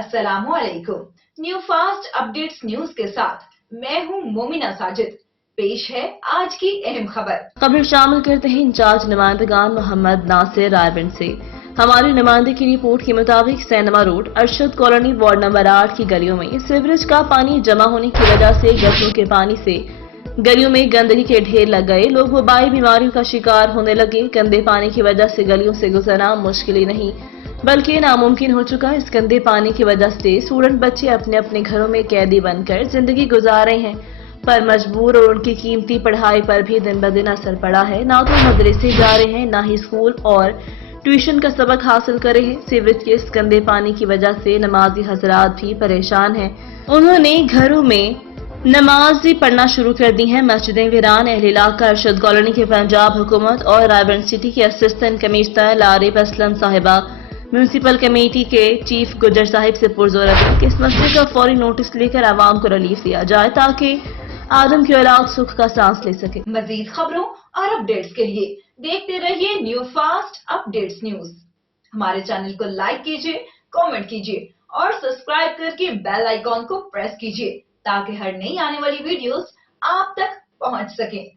अस्सलामुअलैकुम। New fast updates news के साथ मैं हूं मोमिना साजिद। पेश है आज की अहम खबर शामिल करते हैं इंचार्ज नुमाइंदगान मोहम्मद नासिर रायबंद से। हमारी नुमाइंदे की रिपोर्ट के मुताबिक cinema road Arshad colony ward number 8 की गलियों में सीवरेज का पानी जमा होने की वजह से गटरों के पानी से गलियों में गंदगी के ढेर लग गए। लोग वबाई बीमारियों का शिकार होने लगे। गंदे पानी की वजह से गलियों से गुजरना मुश्किल ही नहीं बल्कि नामुमकिन हो चुका है। इस गंदे पानी की वजह से स्टूडेंट बच्चे अपने अपने घरों में कैदी बनकर जिंदगी गुजार रहे हैं, पर मजबूर और उनकी कीमती पढ़ाई पर भी दिन ब दिन असर पड़ा है। ना तो मदरसे जा रहे हैं, ना ही स्कूल और ट्यूशन का सबक हासिल कर रहे हैं। सीवरेज के इस गंदे पानी की वजह से नमाजी हजरात भी परेशान हैं। उन्होंने घरों में नमाज पढ़ना शुरू कर दी है। मस्जिदें वीरान। अहले इलाका अरशद कॉलोनी के पंजाब हुकूमत और रायबंद सिटी के असिस्टेंट कमिश्नर लारिब असलम साहिबा म्यूनिसिपल कमेटी के चीफ गुजर साहिब से पुरजोर अपील कि इस मसले का फौरी नोटिस लेकर आवाम को रिलीफ दिया जाए ताकि आदम की औलाद सुख का सांस ले सके। मजीद खबरों और अपडेट्स के लिए देखते रहिए न्यू फास्ट अपडेट्स न्यूज। हमारे चैनल को लाइक कीजिए, कमेंट कीजिए और सब्सक्राइब करके बेल आइकॉन को प्रेस कीजिए ताकि हर नई आने वाली वीडियोस आप तक पहुंच सके।